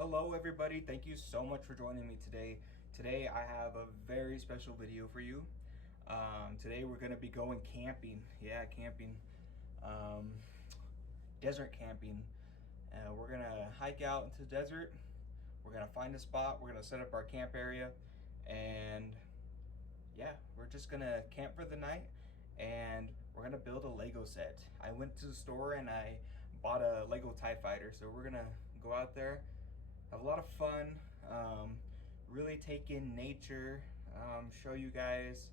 Hello everybody, thank you so much for joining me today. Today I have a very special video for you. Today we're gonna be going camping. Yeah, camping. Desert camping. We're gonna hike out into the desert. We're gonna find a spot, we're gonna set up our camp area, and yeah, we're just gonna camp for the night, and we're gonna build a Lego set. I went to the store and I bought a Lego TIE Fighter, so we're gonna go out there, have a lot of fun, really take in nature, show you guys,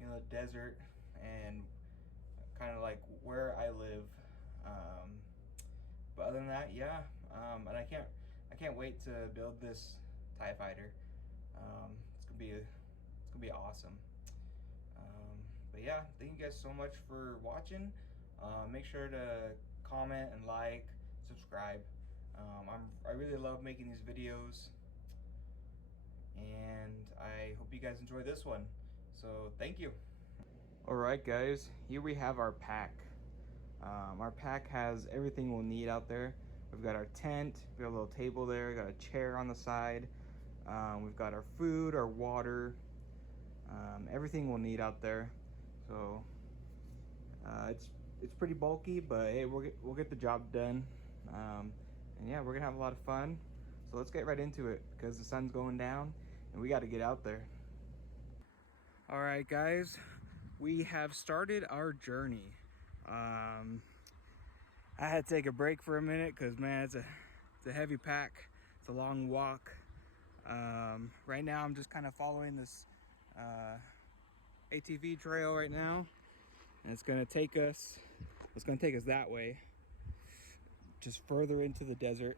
the desert and kind of like where I live. But other than that, yeah, and I can't wait to build this TIE Fighter. It's gonna be awesome. But yeah, thank you guys so much for watching. Make sure to comment and like, subscribe. I really love making these videos, and I hope you guys enjoy this one. So thank you. All right, guys, here we have our pack. Our pack has everything we'll need out there. We've got our tent, we got a little table there, we got a chair on the side. We've got our food, our water, everything we'll need out there. So it's pretty bulky, but hey, we'll get the job done. And yeah, we're gonna have a lot of fun. So let's get right into it because the sun's going down and we got to get out there. All right, guys, we have started our journey. I had to take a break for a minute because, man, it's a heavy pack. It's a long walk. Right now I'm just kind of following this ATV trail right now, and it's gonna take us that way, just further into the desert.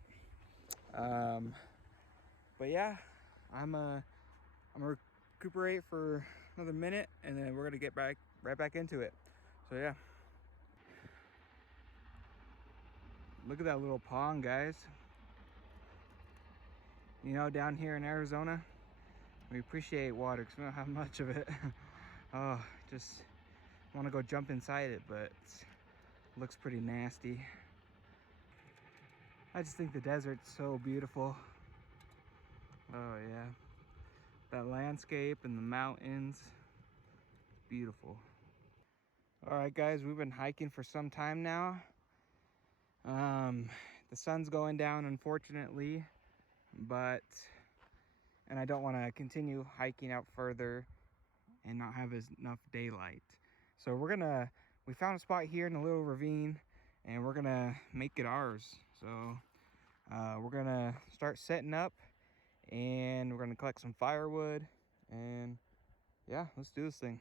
But yeah, I'm gonna recuperate for another minute, and then we're gonna get right back into it. So yeah, look at that little pond, guys. Down here in Arizona, we appreciate water because we don't have much of it. Oh, just want to go jump inside it, but it looks pretty nasty. I just think the desert's so beautiful. Oh yeah, that landscape and the mountains, beautiful. All right, guys, we've been hiking for some time now. The sun's going down, unfortunately, and I don't want to continue hiking out further and not have enough daylight. So we found a spot here in a little ravine, and we're gonna make it ours. So we're gonna start setting up, and we're gonna collect some firewood, and yeah, let's do this thing.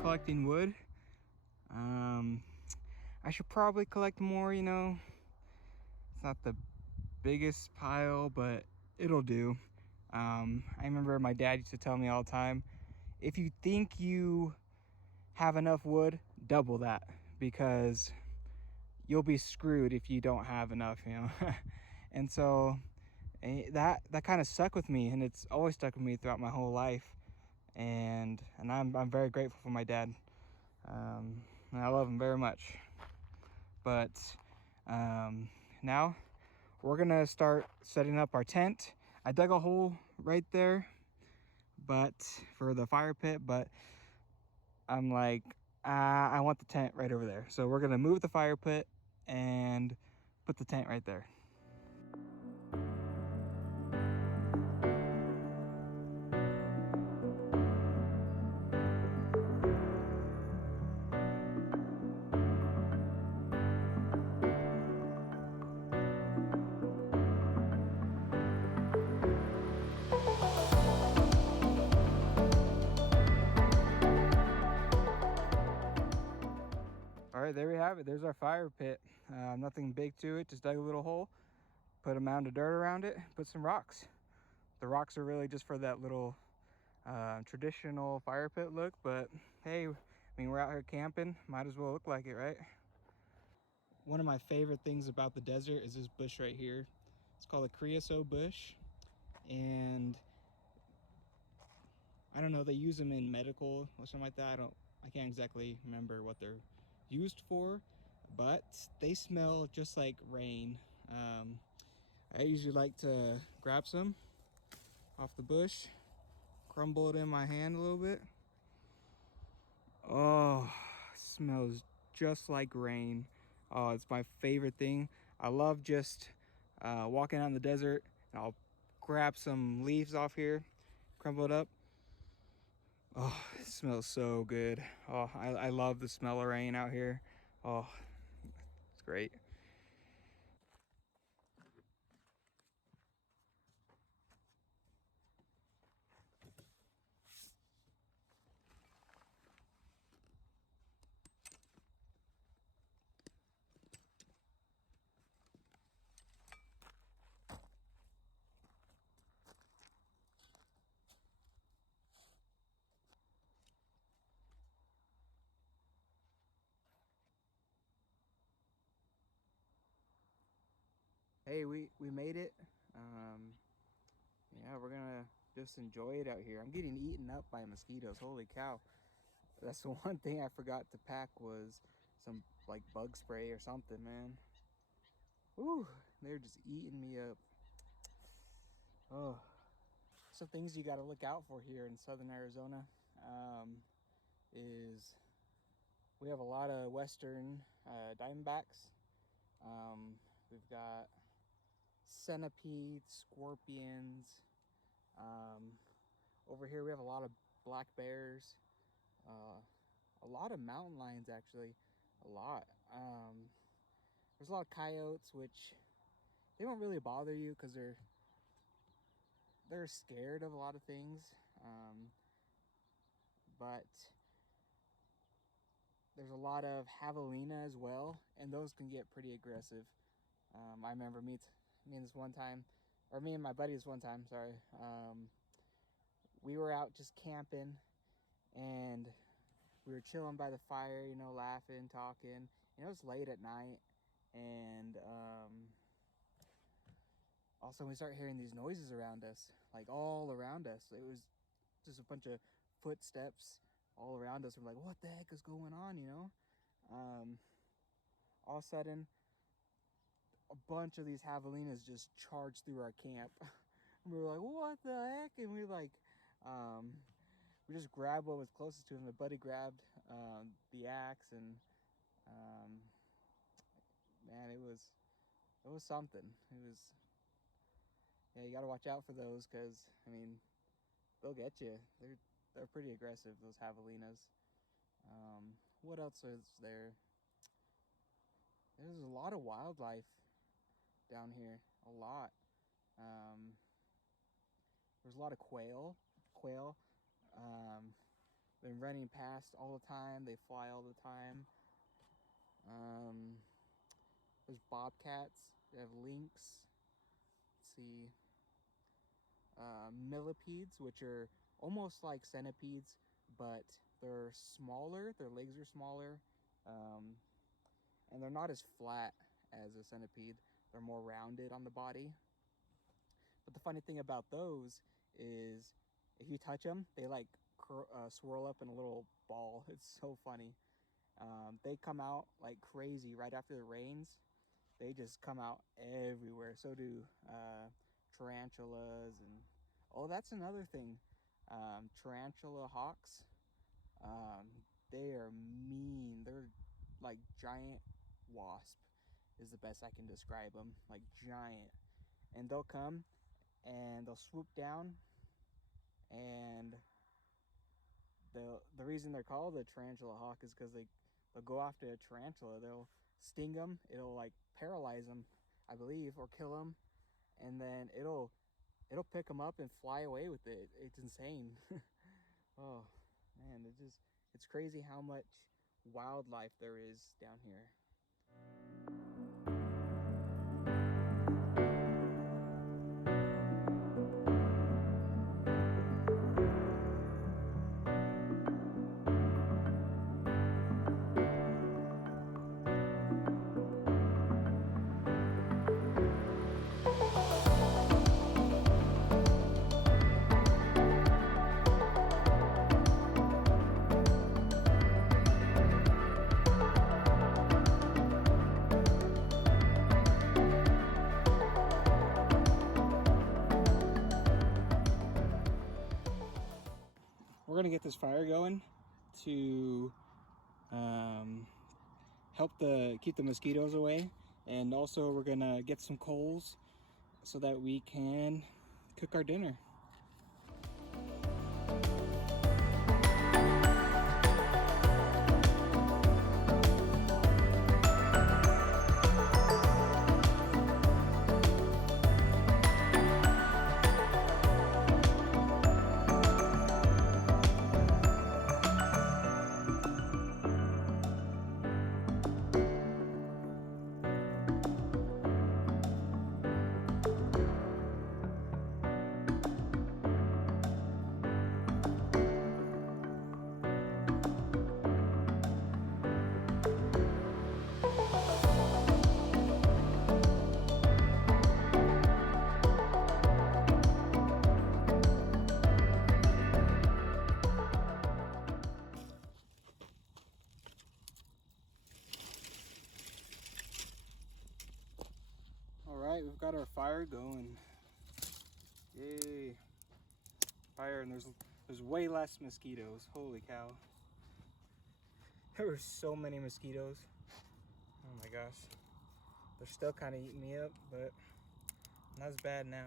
Collecting wood. I should probably collect more, it's not the biggest pile, but it'll do. I remember my dad used to tell me all the time, if you think you have enough wood, double that, because you'll be screwed if you don't have enough, And so that kind of stuck with me, and it's always stuck with me throughout my whole life. And I'm very grateful for my dad, and I love him very much. But now we're gonna start setting up our tent. I dug a hole right there, but for the fire pit, but I'm like, I want the tent right over there. So we're gonna move the fire pit and put the tent right there. All right, there we have it. There's our fire pit. Nothing big to it, just dug a little hole, put a mound of dirt around it, put some rocks. The rocks are really just for that little traditional fire pit look, but hey, I mean, we're out here camping, might as well look like it, right? One of my favorite things about the desert is this bush right here. It's called a creosote bush, and I don't know, they use them in medical or something like that. I can't exactly remember what they're used for, but they smell just like rain. I usually like to grab some off the bush, crumble it in my hand a little bit. Oh, it smells just like rain. Oh, it's my favorite thing. I love just walking out in the desert, and I'll grab some leaves off here, crumble it up. Oh, it smells so good. Oh, I love the smell of rain out here. Oh, it's great. Hey, we made it. Yeah, we're gonna just enjoy it out here. I'm getting eaten up by mosquitoes. Holy cow. That's the one thing I forgot to pack was some like bug spray or something, man. Ooh, they're just eating me up. Oh, some things you got to look out for here in southern Arizona is we have a lot of western diamondbacks. We've got centipedes, scorpions. Um, Over here we have a lot of black bears, a lot of mountain lions actually, a lot. There's a lot of coyotes, which they don't really bother you because they're scared of a lot of things. But there's a lot of javelina as well, and those can get pretty aggressive. I remember me and this one time, or me and my buddy this one time, sorry. We were out just camping, and we were chilling by the fire, you know, laughing, talking. And it was late at night, and also we start hearing these noises around us, like all around us. It was just a bunch of footsteps all around us. We're like, what the heck is going on, you know? All of a sudden, a bunch of these javelinas just charged through our camp. And we were like, what the heck? And we just grabbed what was closest to him. My buddy grabbed the axe, and man, it was something. It was, yeah, you got to watch out for those because I mean, they'll get you. They're pretty aggressive, those javelinas. What else is there? There's a lot of wildlife down here. A lot. Um, there's a lot of quail. Um, been running past all the time. They fly all the time. There's bobcats. They have lynx. Let's see. Millipedes, which are almost like centipedes, but they're smaller. Their legs are smaller, and they're not as flat as a centipede. They're more rounded on the body. But the funny thing about those is if you touch them, they like swirl up in a little ball. It's so funny. They come out like crazy right after the rains. They just come out everywhere. So do tarantulas. And oh, that's another thing. Tarantula hawks. They are mean. They're like giant wasp is the best I can describe them. Like giant. And they'll come and they'll swoop down, and the reason they're called the tarantula hawk is because they'll go after a tarantula. They'll sting them. It'll like paralyze them, I believe, or kill them, and then it'll pick them up and fly away with it. It's insane. Oh man, it's crazy how much wildlife there is down here. gonna get this fire going to help keep the mosquitoes away, and also we're gonna get some coals so that we can cook our dinner. Alright, we've got our fire going. Yay. Fire, and there's way less mosquitoes. Holy cow. There were so many mosquitoes. Oh my gosh. They're still kind of eating me up, but not as bad now.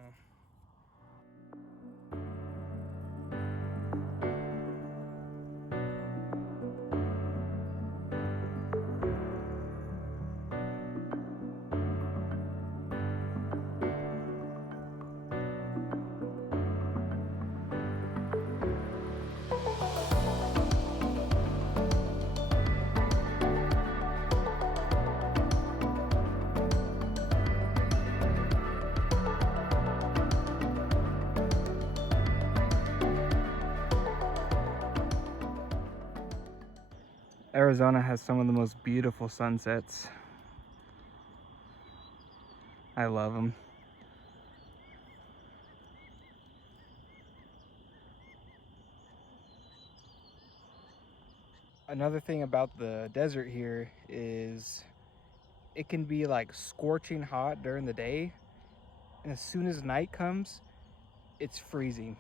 Arizona has some of the most beautiful sunsets. I love them. Another thing about the desert here is it can be like scorching hot during the day, and as soon as night comes, it's freezing.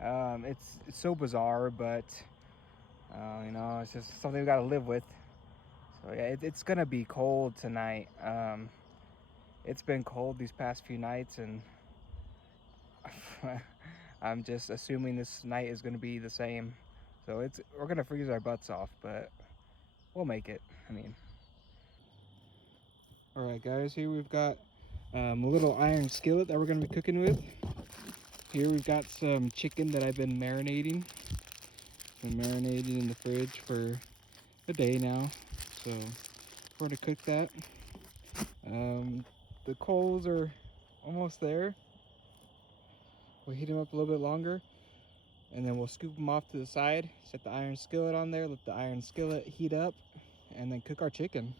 It's so bizarre, but you know, it's just something we gotta live with. So yeah, it's gonna be cold tonight. It's been cold these past few nights, and I'm just assuming this night is gonna be the same. So we're gonna freeze our butts off, but we'll make it. I mean. All right, guys. Here we've got a little iron skillet that we're gonna be cooking with. Here we've got some chicken that I've been marinating. Been marinating in the fridge for a day now, so we're gonna cook that. The coals are almost there. We'll heat them up a little bit longer, and then we'll scoop them off to the side, set the iron skillet on there, let the iron skillet heat up, and then cook our chicken.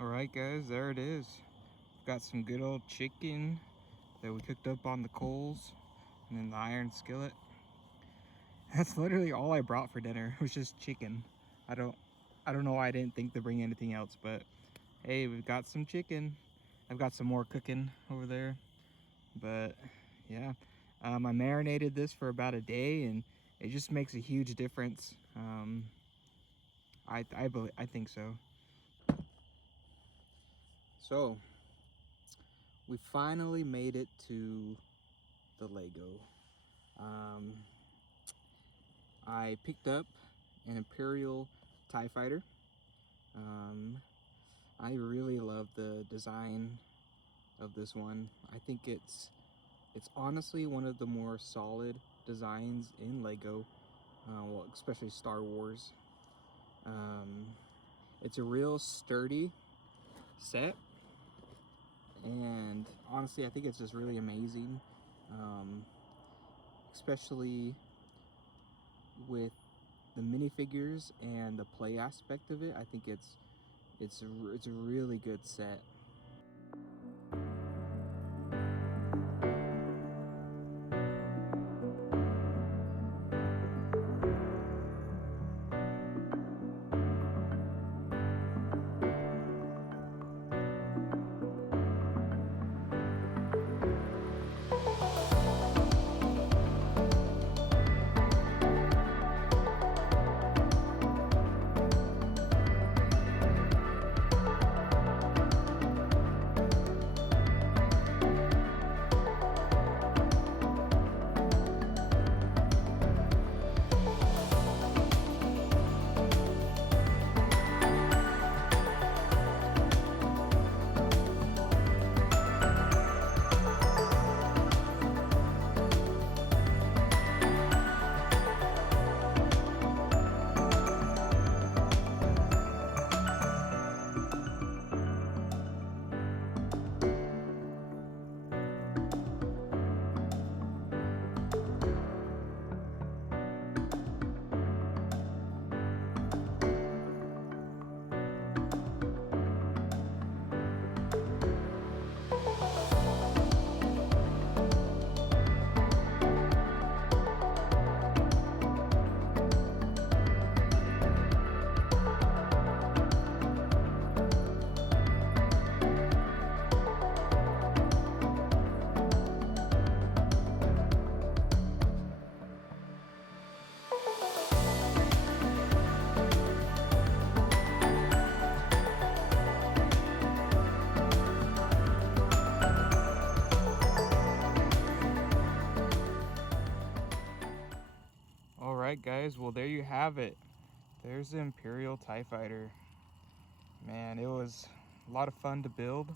Alright guys, there it is. Got some good old chicken that we cooked up on the coals, and then the iron skillet. That's literally all I brought for dinner, was just chicken. I don't know why I didn't think to bring anything else, but hey, we've got some chicken. I've got some more cooking over there, but yeah. I marinated this for about a day, and it just makes a huge difference. I think so. So we finally made it to the Lego. I picked up an Imperial TIE Fighter. I really love the design of this one. I think it's honestly one of the more solid designs in Lego, well, especially Star Wars. It's a real sturdy set, and honestly I think it's just really amazing, especially with the minifigures and the play aspect of it. I think it's a really good set. All right, guys, well, there you have it. There's the Imperial TIE Fighter. Man, it was a lot of fun to build.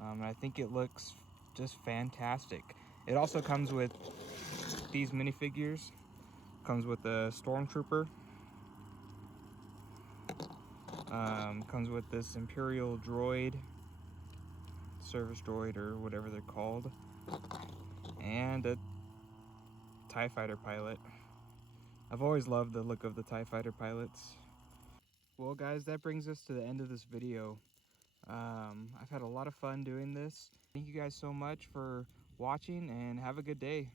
I think it looks just fantastic. It also comes with these minifigures. Comes with a Stormtrooper. Comes with this Imperial droid, service droid or whatever they're called, and a TIE Fighter pilot. I've always loved the look of the TIE Fighter pilots. Well, guys, that brings us to the end of this video. I've had a lot of fun doing this. Thank you guys so much for watching, and have a good day.